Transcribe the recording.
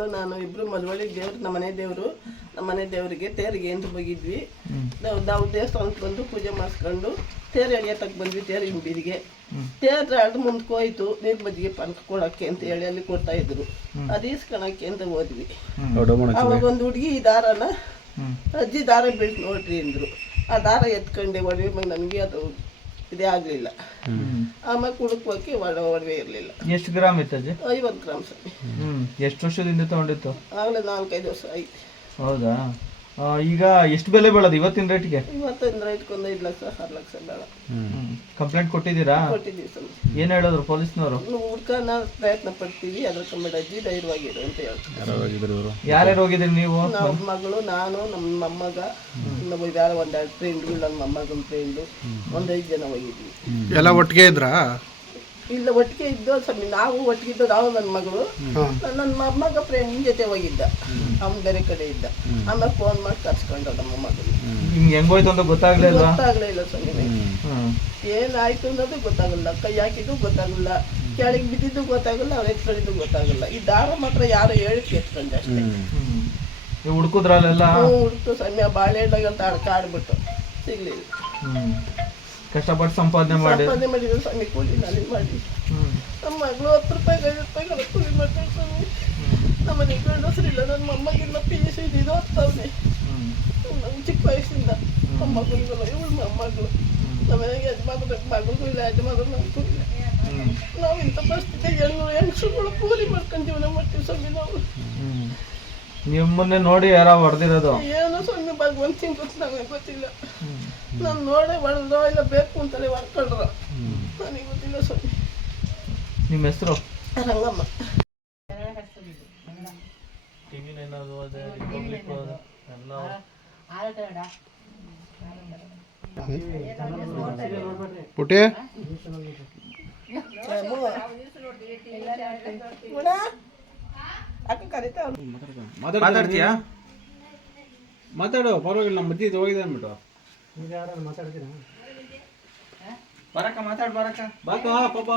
ಮಕ್ಕಳು ನಾನು ಇಬ್ರು ಮಳವಳ್ಳಿ ದೇವ್ರು ನಮ್ಮ ಮನೆ ದೇವರಿಗೆ ತೇರಿಗೆ ಅಂತ ಹೋಗಿದ್ವಿ. ನಾವು ದೇವಸ್ಥಾನಕ್ಕೆ ಬಂದು ಪೂಜೆ ಮಾಡಿಸ್ಕೊಂಡು ತೇರು ಎಳಿಯತಕ್ಕೆ ಬಂದ್ವಿ. ತೇರಿನ ಬೀದಿಗೆ ತೇರು ಅದು ಮುಂದಕ್ಕೆ ಹೋಯ್ತು. ನೀರು ಮಜ್ಜಿಗೆ ಪಾನಕ ಕೊಡೋಕ್ಕೆ ಅಂತ ಹೇಳಿ ಅಲ್ಲಿ ಕೊಡ್ತಾ ಇದ್ರು. ಅದು ಈಸ್ಕೊಳಕ್ಕೆ ಅಂತ ಹೋದ್ವಿ. ಅವಾಗ ಒಂದು ಹುಡುಗಿ ಈ ದಾರನ ಅಜ್ಜಿ ದಾರ ಬೀಳ್ತು ನೋಡ್ರಿ ಅಂದ್ರು. ಆ ದಾರ ಎತ್ಕೊಂಡೆ ಒಡವೆ ಮೇಲೆ ನನಗೆ ಅದು ಇದೇ ಆಗಲಿಲ್ಲ. ಆಮೇಲೆ ಕುಡುಕೋಕೆ ಒಡವೆ ಇರಲಿಲ್ಲ. ಎಷ್ಟು ಗ್ರಾಮ್ ಇತ್ತು ಅಜ್ಜಿ? 50 ಗ್ರಾಮ್ ಸ್ವಾಮಿ. ಎಷ್ಟು ವರ್ಷದಿಂದ ತಗೊಂಡಿತ್ತು? ಆಗಲೇ 4-5 ವರ್ಷ ಆಯ್ತು. ಹೌದಾ? ಈಗ ಎಷ್ಟು ಬೆಲೆ ಬೀಳೋದು ಇವತ್ತಿನ ರೇಟ್ಗೆ? ಇವತ್ತಿನ ರೇಟ್ಗೆ ಒಂದು 5 ಲಕ್ಷ 6 ಲಕ್ಷ ಬೇಡ. ಕಂಪ್ಲೇಂಟ್ ಕೊಟ್ಟಿದ್ದೀರಾ? ಕೊಟ್ಟಿದ್ದೀವಿ ಸ್ವಾಮಿ. ಏನು ಹೇಳಿದ್ರು ಪೊಲೀಸ್ನವರು? ಹುಡ್ಕೋಣ ಪ್ರಯತ್ನ ಪಡ್ತೀವಿ, ಅದ್ರ ಕಮ್ಮಿ ಅಜ್ಜಿ ಧೈರ್ಯವಾಗಿರು ಅಂತ ಹೇಳ್ತಾರೆ. ಯಾರ್ಯಾರು ಹೋಗಿದ್ರಿ ನೀವು? ನಮ್ಮ ಮಗಳು, ನಾನು, ನಮ್ಮ ಮೊಮ್ಮಗ, ನಮ್ಮ ಯಾರೋ ಒಂದೆರಡು ಫ್ರೆಂಡ್ಗಳು, ನನ್ನ ಮೊಮ್ಮಗನ ಫ್ರೆಂಡು, ಒಂದು 5 ಜನ ಹೋಗಿದ್ವಿ. ಎಲ್ಲ ಒಟ್ಟಿಗೆ ಇದ್ರಾ? ಇಲ್ಲ, ಒಟ್ಟಿಗೆ ಇದ್ದು ಸ್ವಾಮಿ. ನಾವು ಒಟ್ಟಿಗೆ ಇದ್ದು, ನಾವು ನನ್ನ ಮಗಳು, ನನ್ನ ಮೊಮ್ಮಗ ಫ್ರೆಂಡ್ ಜೊತೆ ಹೋಗಿದ್ದ. ಅವ್ನು ಬೇರೆ ಕಡೆ ಇದ್ದ. ಆಮೇಲೆ ಫೋನ್ ಮಾಡಿ ಕರ್ಸ್ಕೊಂಡು ನಮ್ಮ ಮಗಳು. ನಿಮ್ಗೆ ಹೆಂಗೋಯ್ತು ಅಂತ ಗೊತ್ತಾಗ್ಲಿಲ್ಲ ಸ್ವಾಮಿ. ಏನಾಯ್ತು ಅನ್ನೋದು ಗೊತ್ತಾಗಲ್ಲ. ಕೈ ಹಾಕಿದ್ದು ಗೊತ್ತಾಗಲ್ಲ, ಕೆಳಗೆ ಬಿದ್ದಿದ್ದು ಗೊತ್ತಾಗಲ್ಲ, ಅವ್ರು ಎತ್ಕೊಂಡಿದ್ದು ಗೊತ್ತಾಗಲ್ಲ. ಈ ದಾರ ಮಾತ್ರ ಯಾರು ಹೇಳಿಕ್ಕೆ ಎತ್ಕೊಂಡೆ ಅಷ್ಟೇ. ಹುಡುಕುದ್ರಲ್ಲೆಲ್ಲ? ಹುಡುಕು ಸ್ವಾಮಿ. ಆ ಬಾಳೆಹಣ್ಣಂತ ಕಾಡ್ಬಿಟ್ಟು ಸಿಗ್ಲಿಲ್ಲ. ಕಷ್ಟಪಟ್ಟು ಸಂಪಾದನೆ ಮಾಡಿದ್ರು ಸ್ವಾಮಿ. ಕೂಲಿ ನಾಲಿ ಮಾಡಿ ನಮ್ಮ ಮಗಳು 10 ರೂಪಾಯಿ 5 ರೂಪಾಯಿ ಕೂಲಿ ಮಾಡ್ತಾರೆ ಸ್ವಾಮಿ. ನಮ್ಮ ಮನೆಗೆ ಗಂಡಸರಿಲ್ಲ. ನನ್ನ ಮೊಮ್ಮಗಿಲ್ಲ, PUC ಇದು ಓದ್ತಾವನೆ. ನಮ್ಗೆ ಚಿಕ್ಕ ವಯಸ್ಸಿಂದ ಮೊಮ್ಮಗಳಿಗಲ್ಲ, ಇವಳು ಮೊಮ್ಮಗಳು. ನಮ್ಮ ಮನೆಗೆ ಮಗಳಿಗೂ ಇಲ್ಲ, ಯಜಮಾನರು ನಮಗೂ ಇಲ್ಲ. ನಾವು ಇಂಥ ಪರಿಸ್ಥಿತಿ ಹೆಂಗಸುಗಳು ಕೂಲಿ ಮಾಡ್ಕೊಂಡು ಜೀವನ ಮಾಡ್ತೀವಿ ಸ್ವಾಮಿ. ನಾವು ನಿಮ್ಮನ್ನೇ ನೋಡಿ ಯಾರೋ ಹೊಡೆದಿರೋದು? ಏನೋ ಸ್ವಾಮಿ, ಭಗವಂತನ ಗೊತ್ತು, ನಮಗೆ ಗೊತ್ತಿಲ್ಲ. ನಾನು ನೋಡೇ ಹೊಡೆದ್ರೋ ಇಲ್ಲ ಬೇಕು ಅಂತಲೇ ಹೊಡ್ಕೊಂಡ್ರ, ನನಗೆ ಗೊತ್ತಿಲ್ಲ ಸ್ವಾಮಿ. ನಿಮ್ಮ ಹೆಸರು? ರಂಗಮ್ಮ. ಪುಟಿ ಮಾತಾಡ್ತೀಯಾ? ಮಾತಾಡು, ಪರವಾಗಿಲ್ಲ. ನಮ್ಮ ಮಧ್ಯೆ ಹೋಗಿದೆ ಅಂದ್ಬಿಟ್ಟು ಬರಕ ಮಾತಾಡ್ ಬರಕ ಬಾಕ ಪಾಪ.